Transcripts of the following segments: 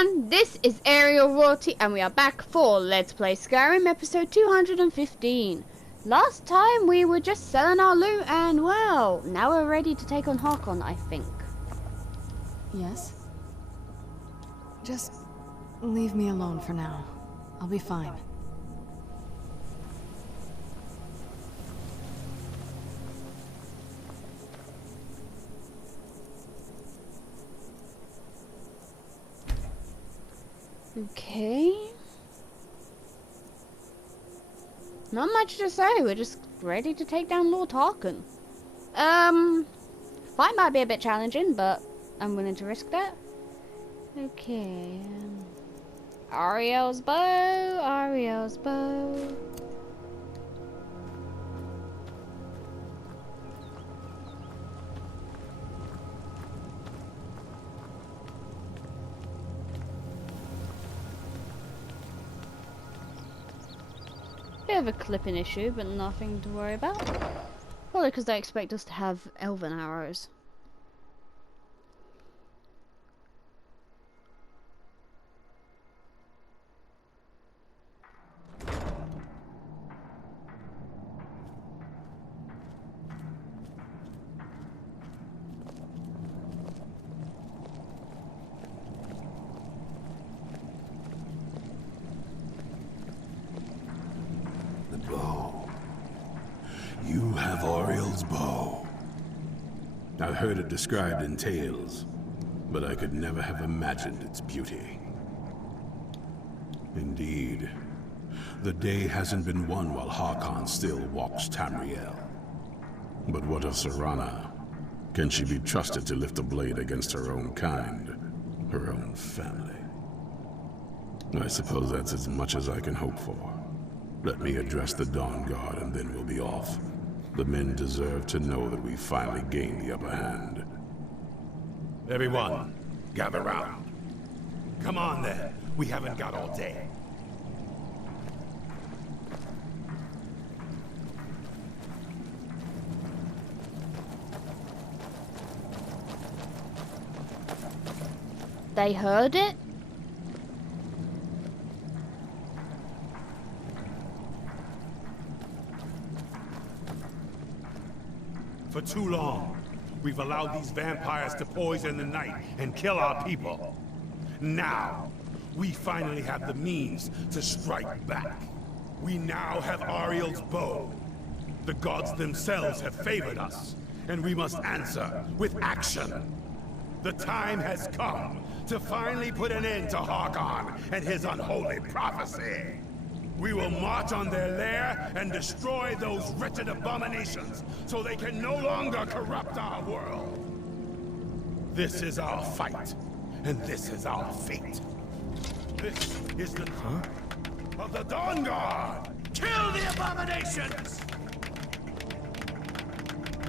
everyone, this is Ariel Royalty and we are back for Let's Play Skyrim episode 215. Last time we were just selling our loot and well, now we're ready to take on Harkon, I think. Yes? Just leave me alone for now. I'll be fine. Okay. Not much to say, we're just ready to take down Lord Harkon. Fight might be a bit challenging, but I'm willing to risk that. Okay. Ariel's bow, Ariel's bow. Bit of a clipping issue, but nothing to worry about. Probably because they expect us to have elven arrows. You have Ariel's bow. I've heard it described in tales, but I could never have imagined its beauty. Indeed, the day hasn't been won while Harkon still walks Tamriel. But what of Serana? Can she be trusted to lift a blade against her own kind, her own family? I suppose that's as much as I can hope for. Let me address the Dawn Guard and then we'll be off. The men deserve to know that we finally gained the upper hand. Everyone, gather round. Come on then, we haven't got all day. They heard it? For too long, we've allowed these vampires to poison the night and kill our people. Now, we finally have the means to strike back. We now have Ariel's bow. The gods themselves have favored us, and we must answer with action. The time has come to finally put an end to Harkon and his unholy prophecy. We will march on their lair and destroy those wretched abominations so they can no longer corrupt our world. This is our fight, and this is our fate. This is the time of the Dawn Guard! Kill the abominations!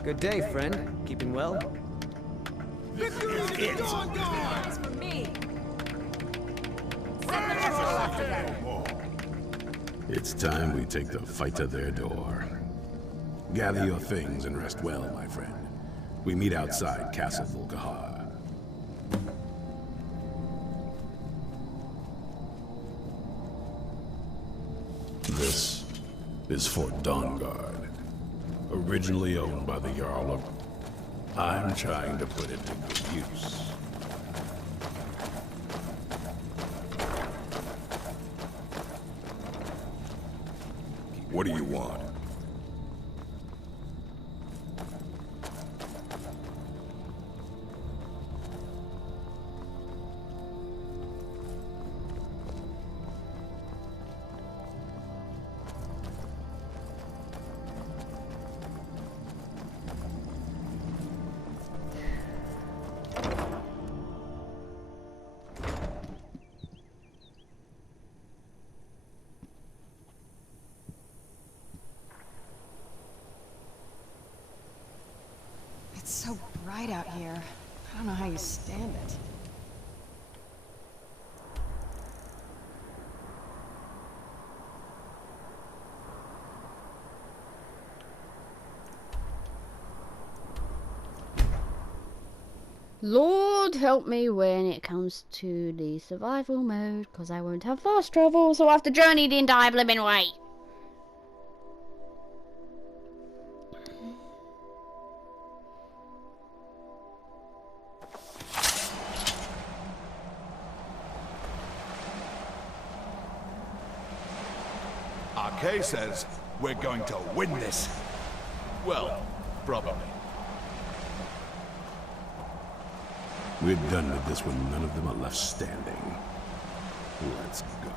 Good day, friend. Keeping well? This is it! Dawn Guard! For me! Send the rest after them! It's time we take the fight to their door. Gather your things and rest well, my friend. We meet outside Castle Volkahar. This is Fort Dawnguard, originally owned by the Jarl of... I'm trying to put it to good use. What do you want? It's so bright out here. I don't know how you stand it. Lord would help me when it comes to the survival mode, because I won't have fast travel, so I have to journey the entire blimmin' way. Kay says we're going to win this. Well, probably. We're done with this when none of them are left standing. Let's go.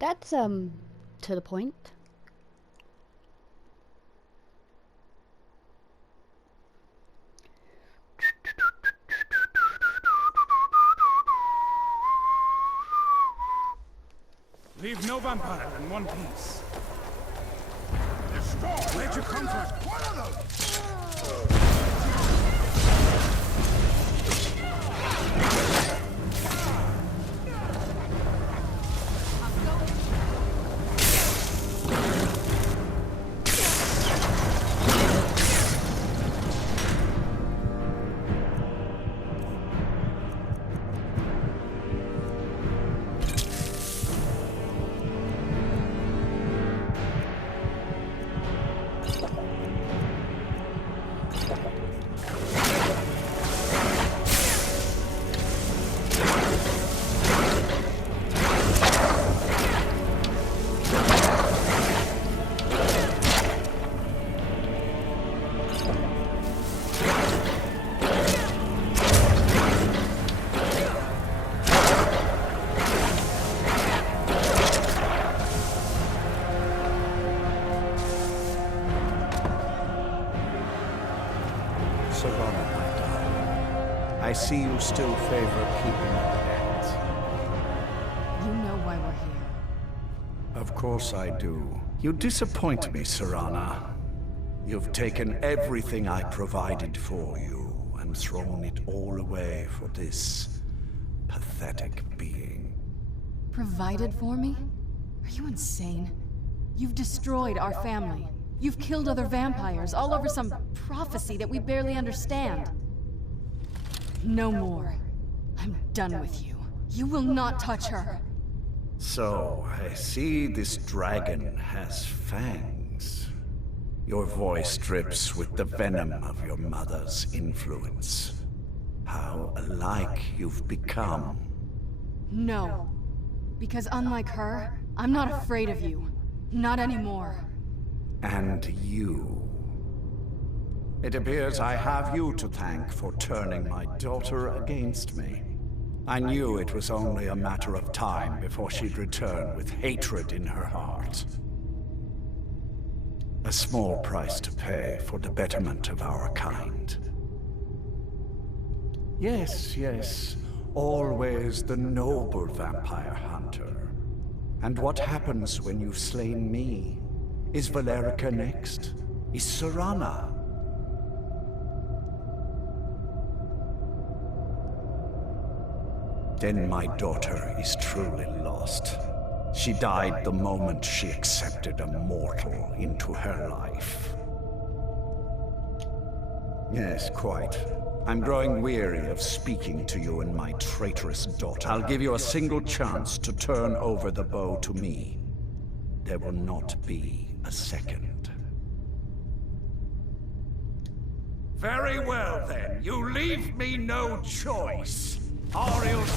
That's to the point. Leave no vampire in one piece. Where'd you come from? What are those? Serana, my darling. I see you still favor keeping the pets. You know why we're here. Of course I do. You disappoint me, Serana. You've taken everything I provided for you and thrown it all away for this pathetic being. Provided for me? Are you insane? You've destroyed our family. You've killed other vampires, all over some prophecy that we barely understand. No more. I'm done with you. You will not touch her. So, I see this dragon has fangs. Your voice drips with the venom of your mother's influence. How alike you've become. No. Because unlike her, I'm not afraid of you. Not anymore. And you. It appears I have you to thank for turning my daughter against me. I knew it was only a matter of time before she'd return with hatred in her heart. A small price to pay for the betterment of our kind. Yes, yes, always the noble vampire hunter. And what happens when you've slain me? Is Valerica next? Is Serana? Then my daughter is truly lost. She died the moment she accepted a mortal into her life. Yes, quite. I'm growing weary of speaking to you and my traitorous daughter. I'll give you a single chance to turn over the bow to me. There will not be a second. Very well, then. You leave me no choice. Ariel's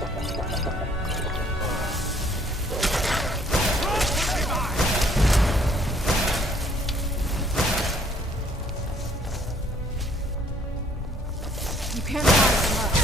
You can't hide from us.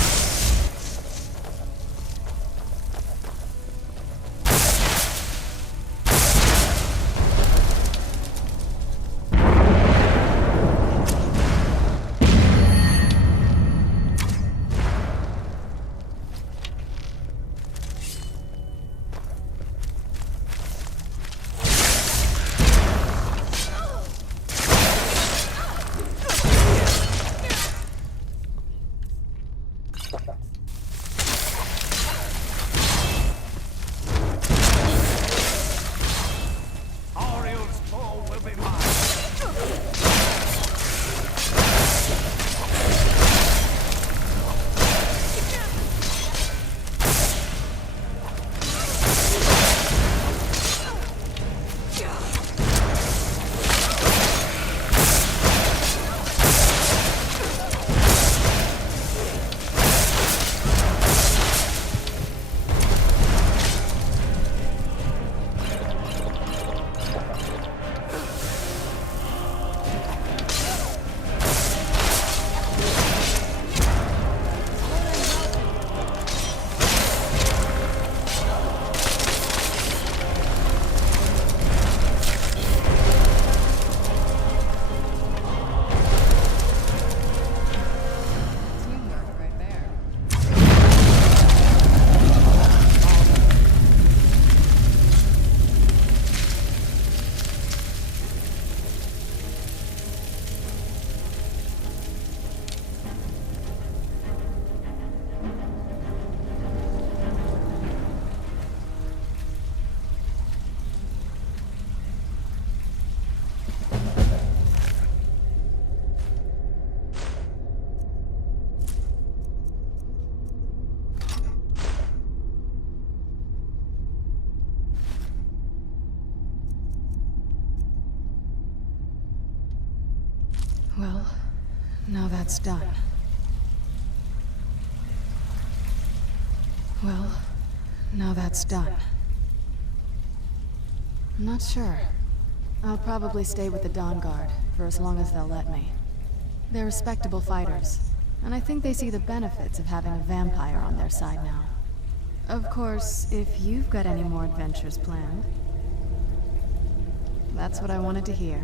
Ariel's bow will be mine. Teamwork right there. Well, now that's done. Well, now that's done. I'm not sure. I'll probably stay with the Dawn Guard for as long as they'll let me. They're respectable fighters, and I think they see the benefits of having a vampire on their side now. Of course, if you've got any more adventures planned. That's what I wanted to hear.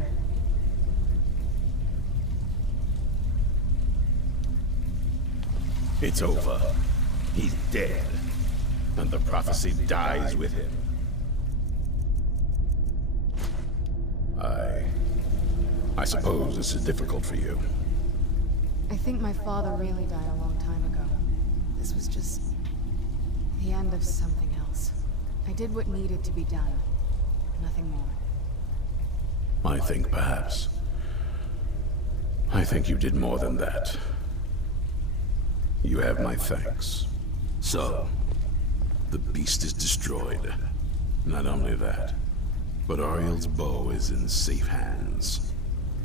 It's over. He's dead. And the prophecy dies with him. I suppose this is difficult for you. I think my father really died a long time ago. This was just the end of something else. I did what needed to be done. Nothing more. I think perhaps. I think you did more than that. You have my thanks. So, the beast is destroyed. Not only that, but Ariel's bow is in safe hands.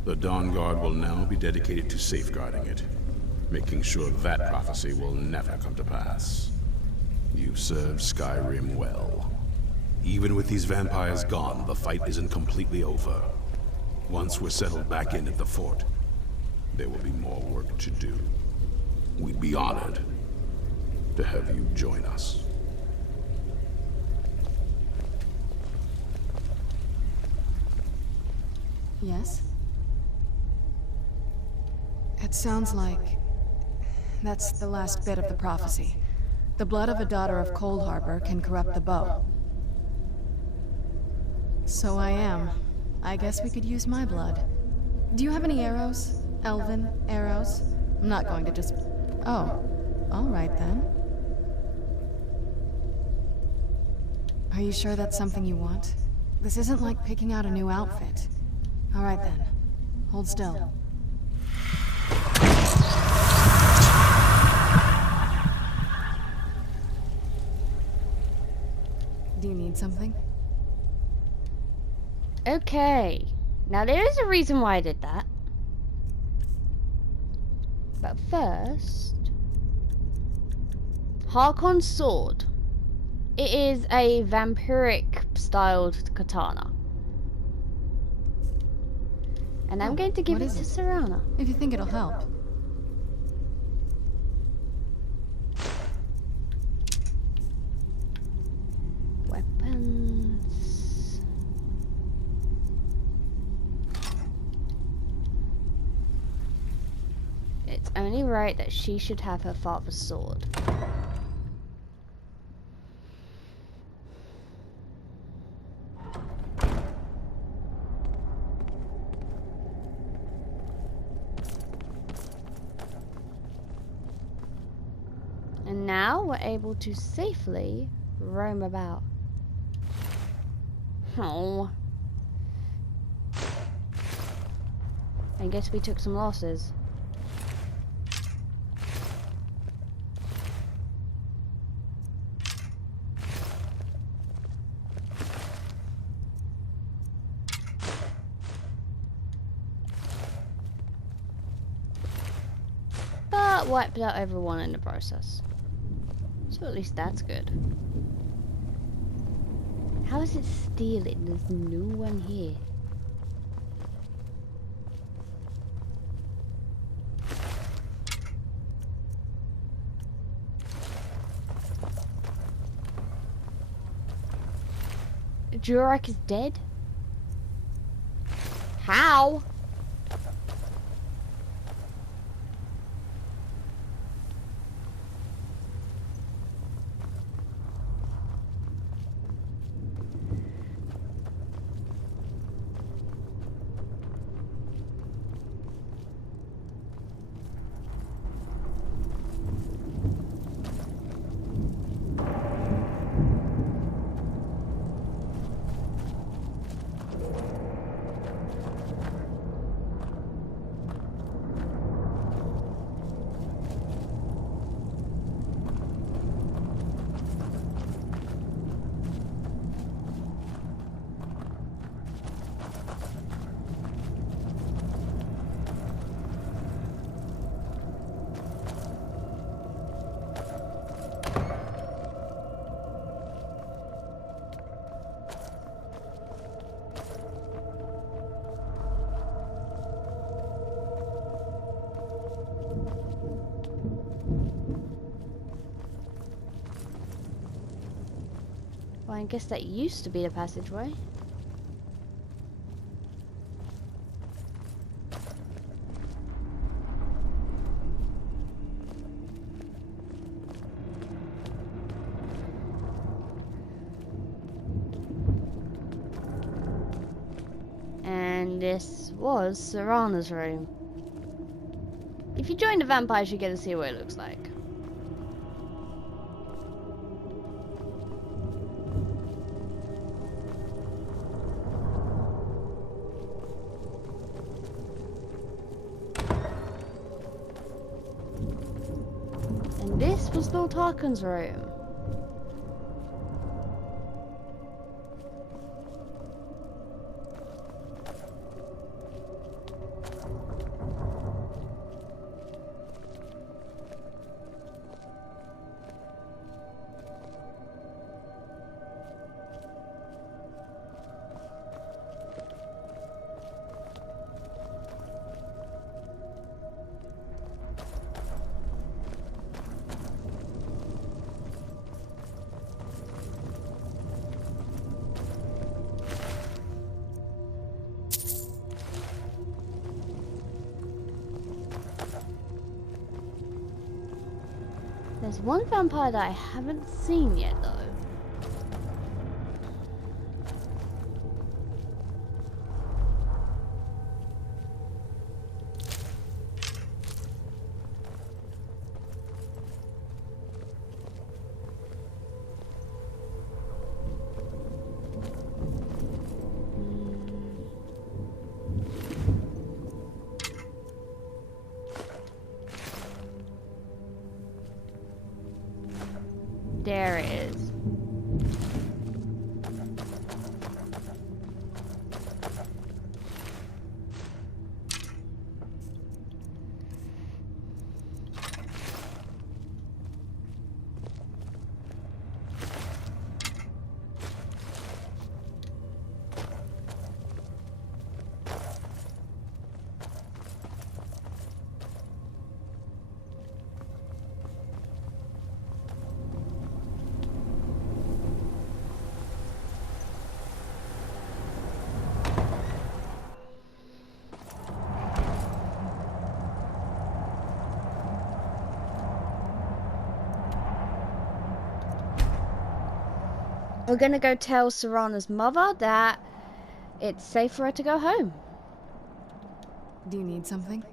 The Dawn Guard will now be dedicated to safeguarding it, making sure that prophecy will never come to pass. You served Skyrim well. Even with these vampires gone, the fight isn't completely over. Once we're settled back in at the fort, there will be more work to do. We'd be honored to have you join us. Yes? It sounds like that's the last bit of the prophecy. The blood of a daughter of Cold Harbor can corrupt the bow. So I am. I guess we could use my blood. Do you have any arrows? Elven arrows? I'm not going to just... Oh, all right then. Are you sure that's something you want? This isn't like picking out a new outfit. All right then. Hold still. Do you need something? Okay. Now there is a reason why I did that. But first... Harkon's sword. It is a vampiric styled katana. And I'm going to give it to Serana. If you think it'll help. Weapons. It's only right that she should have her father's sword. And now we're able to safely roam about. Oh. I guess we took some losses. But wiped out everyone in the process. So at least that's good. How is it stealing? There's no one here. Jurek is dead? How? Well, I guess that used to be the passageway. And this was Serana's room. If you join the vampires, you get to see what it looks like. This was Lord Harkon's room. There's one vampire that I haven't seen yet, though. There it is. We're gonna go tell Serana's mother that it's safe for her to go home. Do you need something?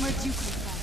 Where'd you come from?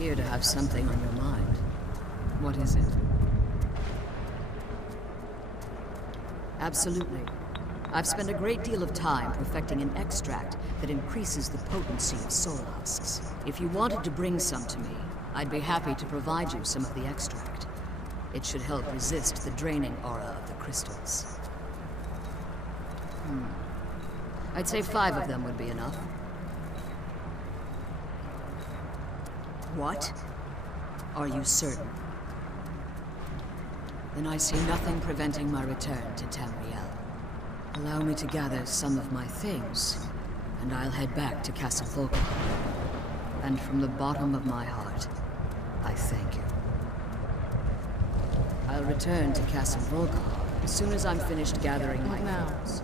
You appear to have something on your mind. What is it? Absolutely. I've spent a great deal of time perfecting an extract that increases the potency of soul husks. If you wanted to bring some to me, I'd be happy to provide you some of the extract. It should help resist the draining aura of the crystals. I'd say 5 of them would be enough. What? Are you certain? Then I see nothing preventing my return to Tamriel. Allow me to gather some of my things, and I'll head back to Castle Volkar. And from the bottom of my heart, I thank you. I'll return to Castle Volkar as soon as I'm finished gathering my things.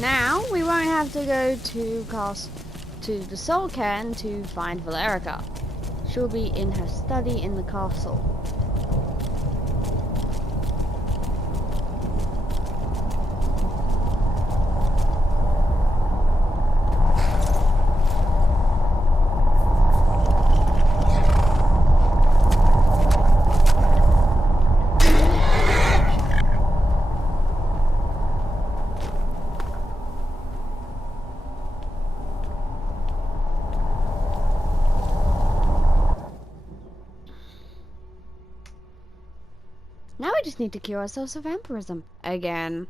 now we won't have to go to the Soul Cairn to find Valerica. She'll be in her study in the castle. Now we just need to cure ourselves of vampirism again.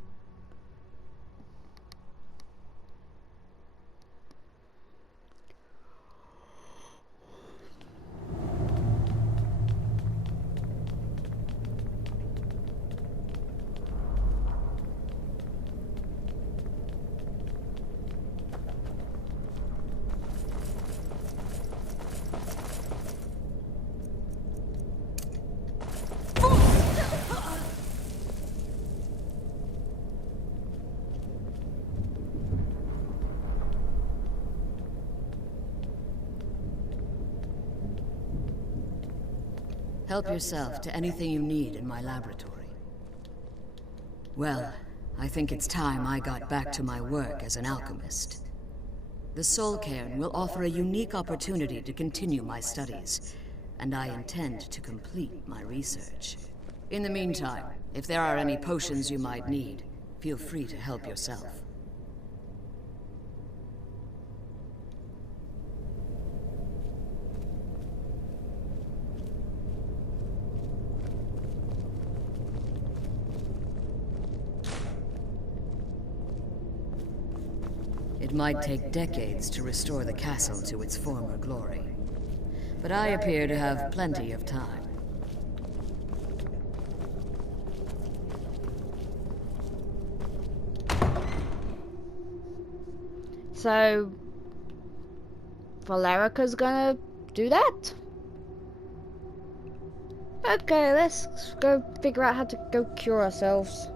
Help yourself to anything you need in my laboratory. Well, I think it's time I got back to my work as an alchemist. The Soul Cairn will offer a unique opportunity to continue my studies, and I intend to complete my research. In the meantime, if there are any potions you might need, feel free to help yourself. It might take decades to restore the castle to its former glory, but I appear to have plenty of time. So, Valerica's gonna do that? Okay, let's go figure out how to go cure ourselves.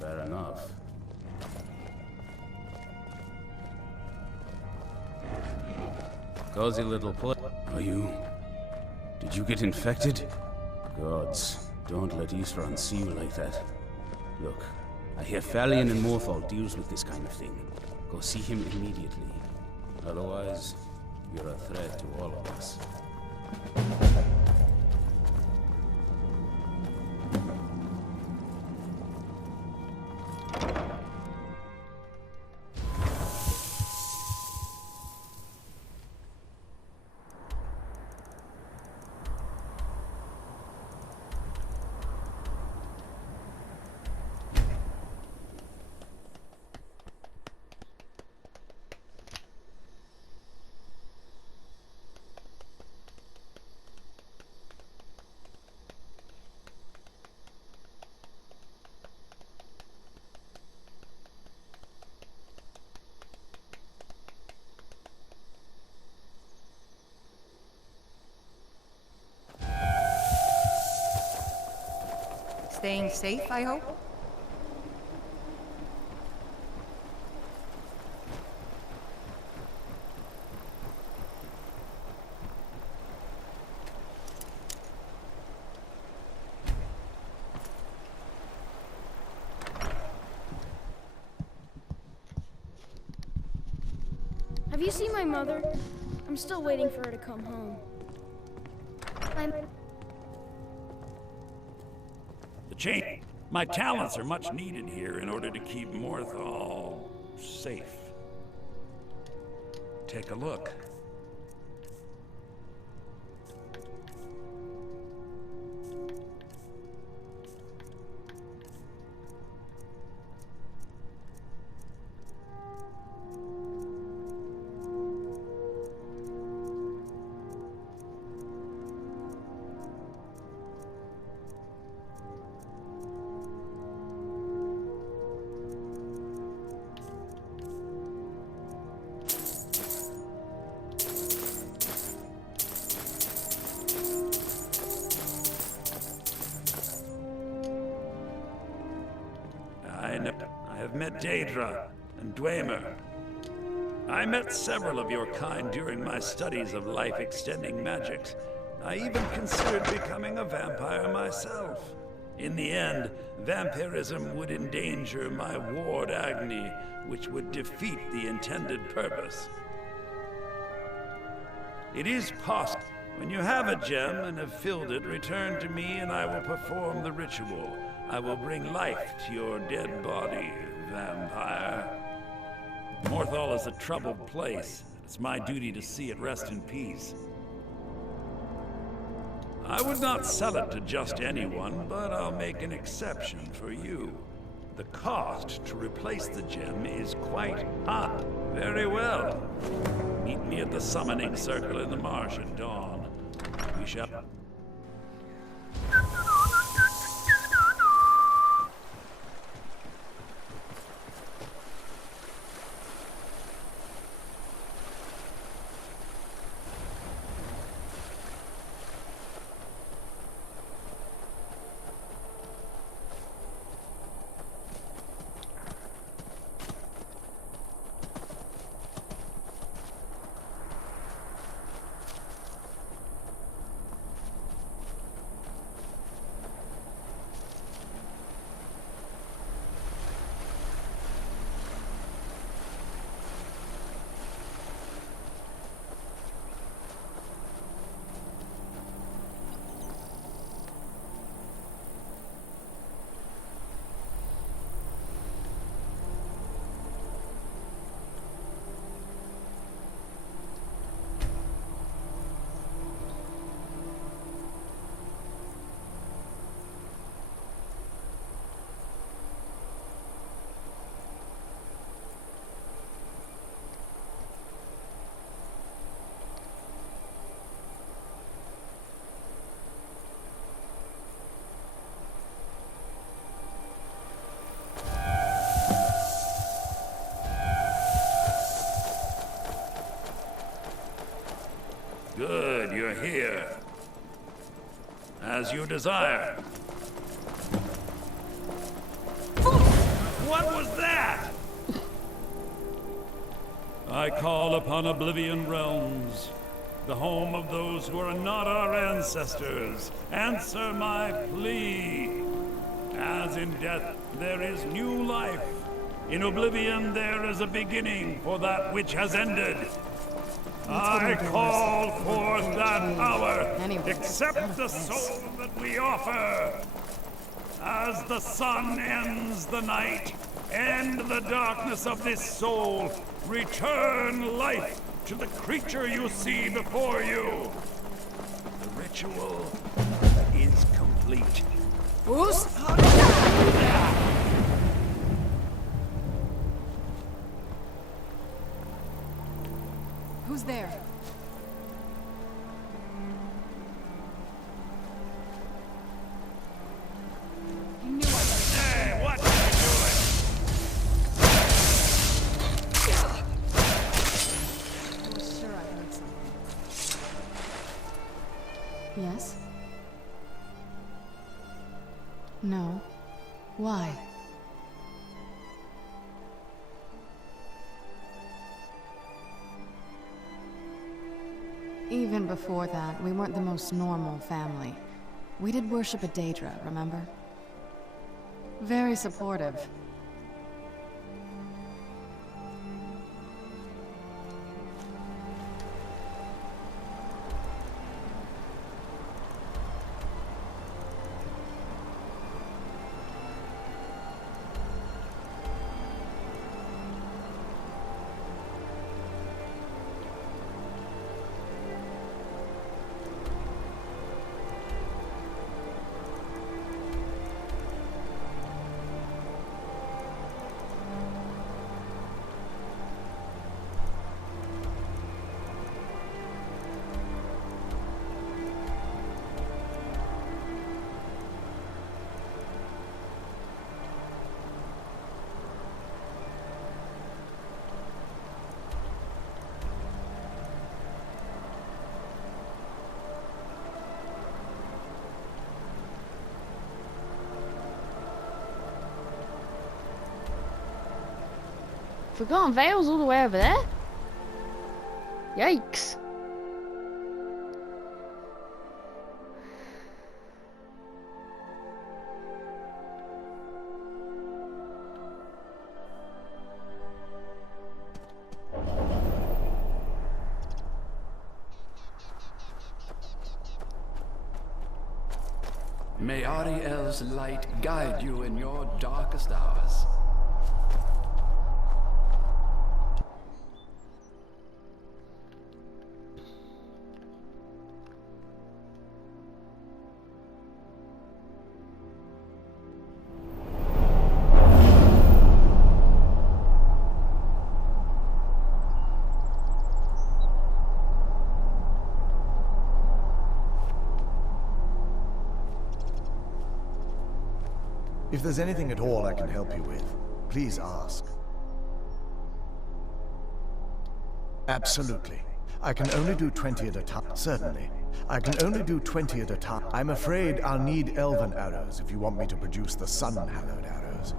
Fair enough. Cozy little place. Are you? Did you get infected? Gods, don't let Eastron see you like that. Look, I hear Falion and Morthal deals with this kind of thing. Go see him immediately. Otherwise, you're a threat to all of us. Staying safe, I hope? Have you seen my mother? I'm still waiting for her to come home. My talents are much needed here in order to keep Morthal safe. Take a look. I have met Daedra and Dwemer. I met several of your kind during my studies of life-extending magics. I even considered becoming a vampire myself. In the end, vampirism would endanger my ward Agni, which would defeat the intended purpose. It is possible. When you have a gem and have filled it, return to me and I will perform the ritual. I will bring life to your dead body, vampire. Morthal is a troubled place. It's my duty to see it rest in peace. I would not sell it to just anyone, but I'll make an exception for you. The cost to replace the gem is quite high. Very well. Meet me at the summoning circle in the marsh at dawn. We shall... Good, you're here. As you desire. What was that? I call upon Oblivion Realms, the home of those who are not our ancestors. Answer my plea. As in death there is new life, in Oblivion there is a beginning for that which has ended. I call forth that hour. Accept the soul that we offer. As the sun ends the night, end the darkness of this soul. Return life to the creature you see before you. The ritual is complete. Who's there? You knew I was... Hey, what are you doing? I was sure I heard something. Yes? No. Why? Even before that, we weren't the most normal family. We did worship at Daedra, remember? Very supportive. Forgotten Vale's all the way over there? Yikes. May Ariel's light guide you in your darkest hours. If there's anything at all I can help you with, please ask. Absolutely. I can only do 20 at a time. Certainly. I can only do 20 at a time. I'm afraid I'll need elven arrows if you want me to produce the sun-hallowed arrows.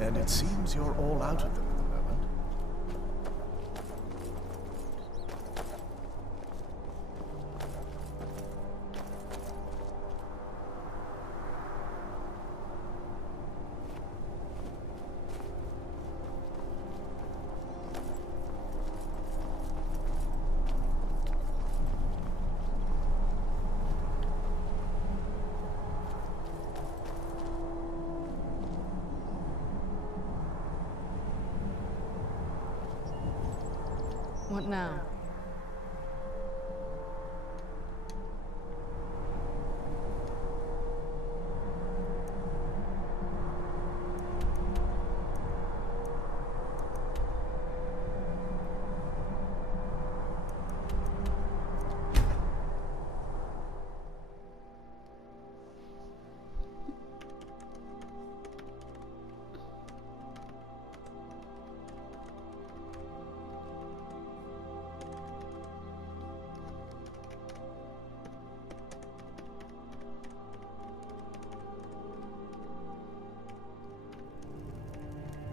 And it seems you're all out of them at the moment. What now?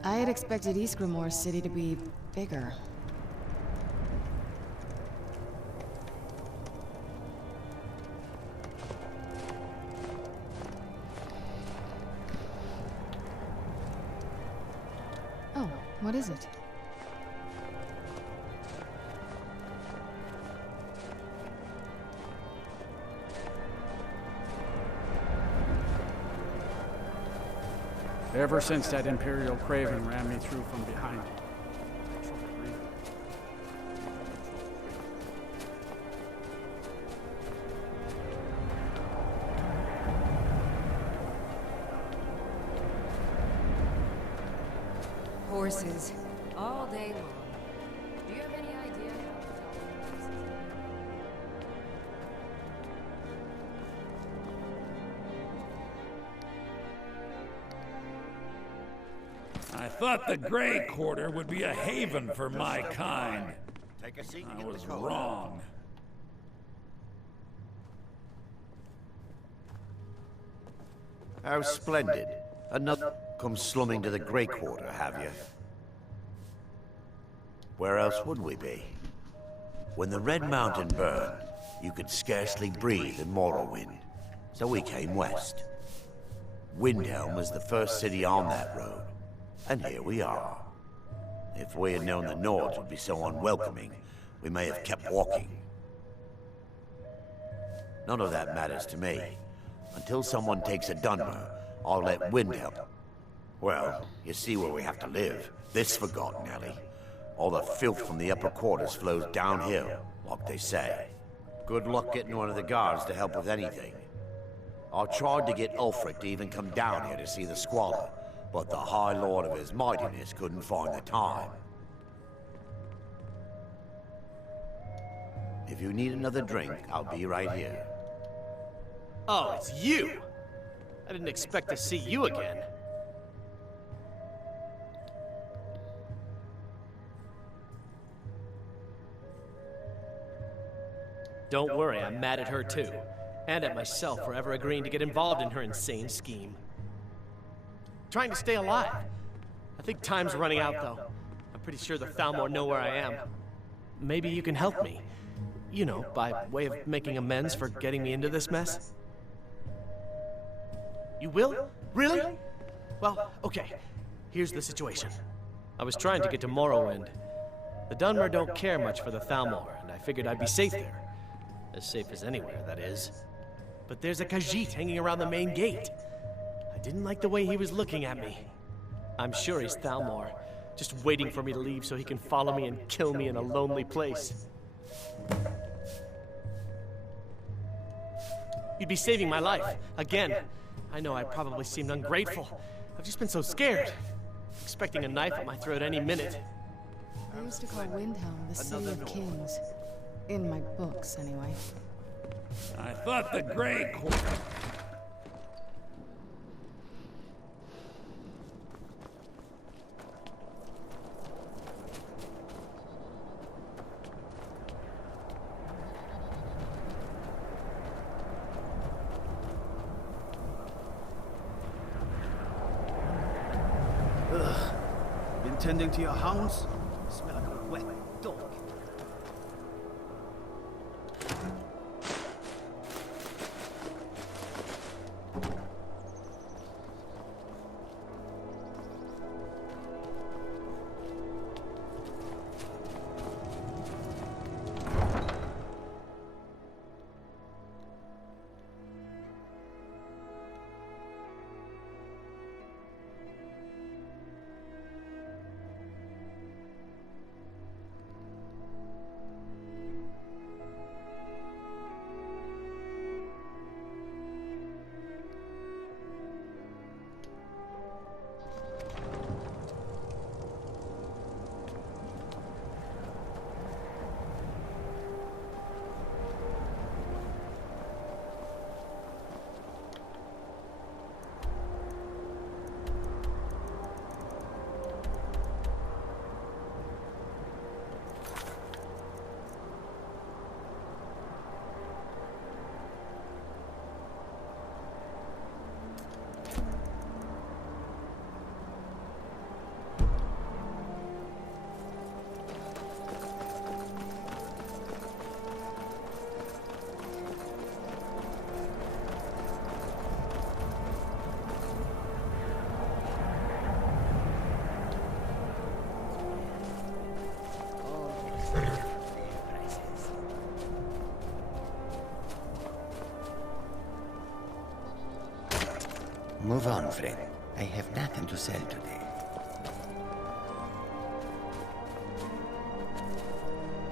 I had expected Ysgrimmar City to be bigger. Oh, what is it? Ever since that Imperial Craven ran me through from behind. Horses, all day long. Do you have any idea how to tell horses? I thought the Grey Quarter would be a haven for my kind. Take a seat. I was wrong. How splendid. Another come slumming to the Grey Quarter, have you? Where else would we be? When the Red Mountain burned, you could scarcely breathe in Morrowind, so we came west. Windhelm was the first city on that road, and here we are. If we had known the Nords would be so unwelcoming, we may have kept walking. None of that matters to me. Until someone takes a Dunmer, I'll let Windhelm. Well, you see where we have to live. This forgotten alley. All the filth from the upper quarters flows downhill, like they say. Good luck getting one of the guards to help with anything. I tried to get Ulfric to even come down here to see the squalor, but the High Lord of his mightiness couldn't find the time. If you need another drink, I'll be right here. Oh, it's you! I didn't expect to see you again. Don't worry, I'm mad at her too. And at myself for ever agreeing to get involved in her insane scheme. Trying to stay alive. I think time's running out, though. I'm pretty sure the Thalmor know where I am. Maybe you can help me. You know, by way of making amends for getting me into this mess. You will? Really? Well, okay. Here's the situation. I was trying to get to Morrowind. The Dunmer don't care much for the Thalmor, and I figured I'd be safe there. As safe as anywhere, that is. But there's a Khajiit hanging around the main gate. I didn't like the way he was looking at me. I'm sure he's Thalmor, just waiting for me to leave so he can follow me and kill me in a lonely place. You'd be saving my life, again. I know I probably seemed ungrateful. I've just been so scared. Expecting a knife at my throat any minute. I used to call Windhelm the City of Kings. In my books, anyway. I thought the Grey Quarter... Been tending to your hounds? Smell like a wet dog. Move on, friend. I have nothing to sell today.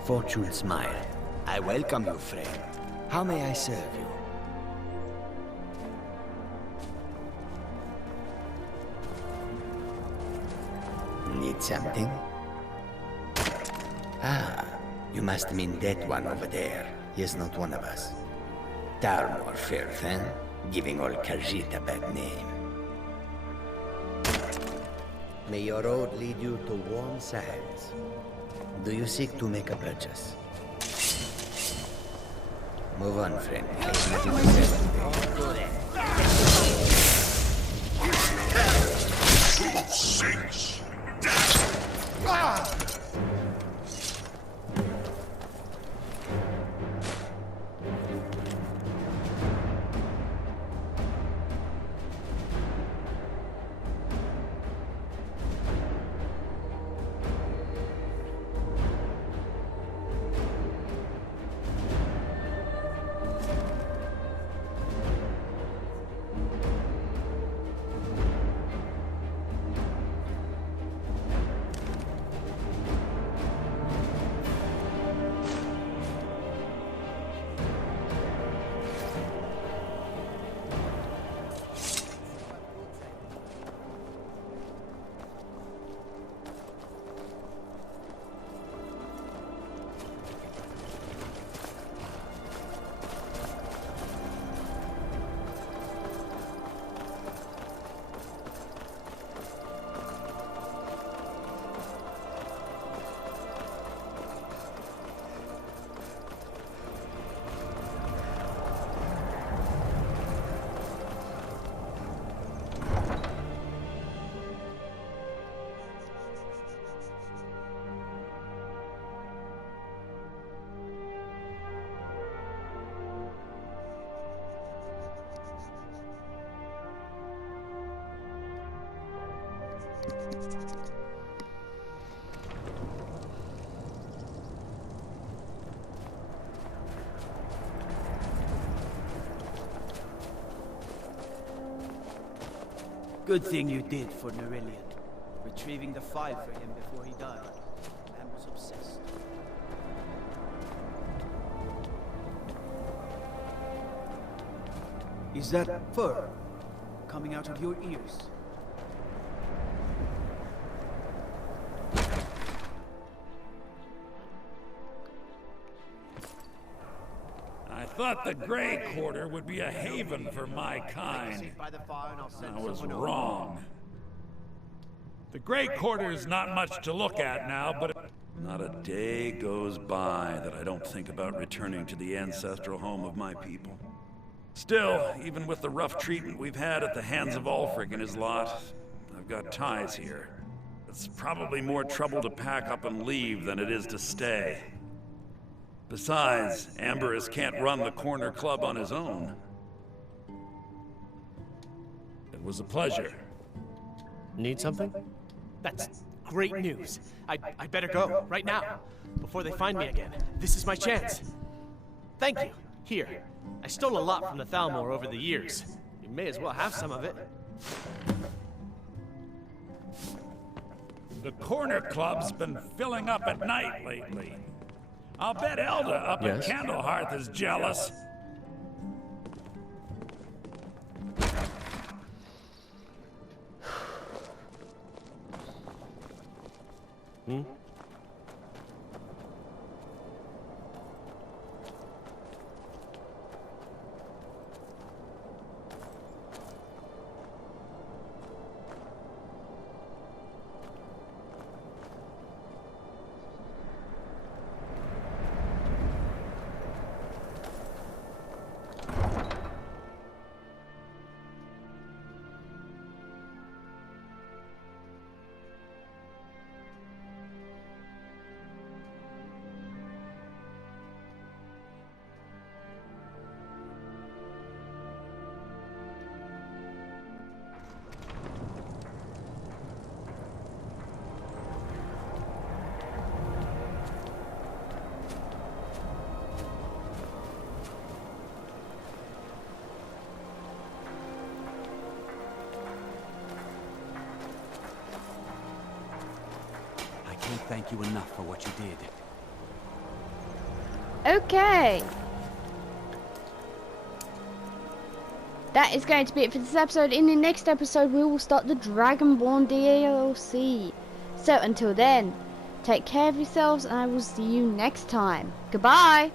Fortune smile. I welcome you, friend. How may I serve you? Need something? Ah, you must mean that one over there. He is not one of us. Thalmor, fair fan, giving all Khajiit a bad name. May your road lead you to warm sands. Do you seek to make a purchase? Move on, friend. I have nothing to sell today. Good thing you did for Nerillion. Retrieving the file for him before he died. Man was obsessed. Is that fur coming out of your ears? I thought the Grey Quarter would be a haven for my kind. I was wrong. The Grey Quarter is not much to look at now, but not a day goes by that I don't think about returning to the ancestral home of my people. Still, even with the rough treatment we've had at the hands of Ulfric and his lot, I've got ties here. It's probably more trouble to pack up and leave than it is to stay. Besides, Amberus can't run the Corner Club on his own. It was a pleasure. Need something? That's great news. I'd better go, right now, before they find me again. This is my chance. Thank you. Here. I stole a lot from the Thalmor over the years. You may as well have some of it. The Corner Club's been filling up at night lately. I'll bet Elda up at Candlehearth is jealous. Hmm? Can't thank you enough for what you did. Okay. That is going to be it for this episode. In the next episode, we will start the Dragonborn DLC. So until then, take care of yourselves and I will see you next time. Goodbye.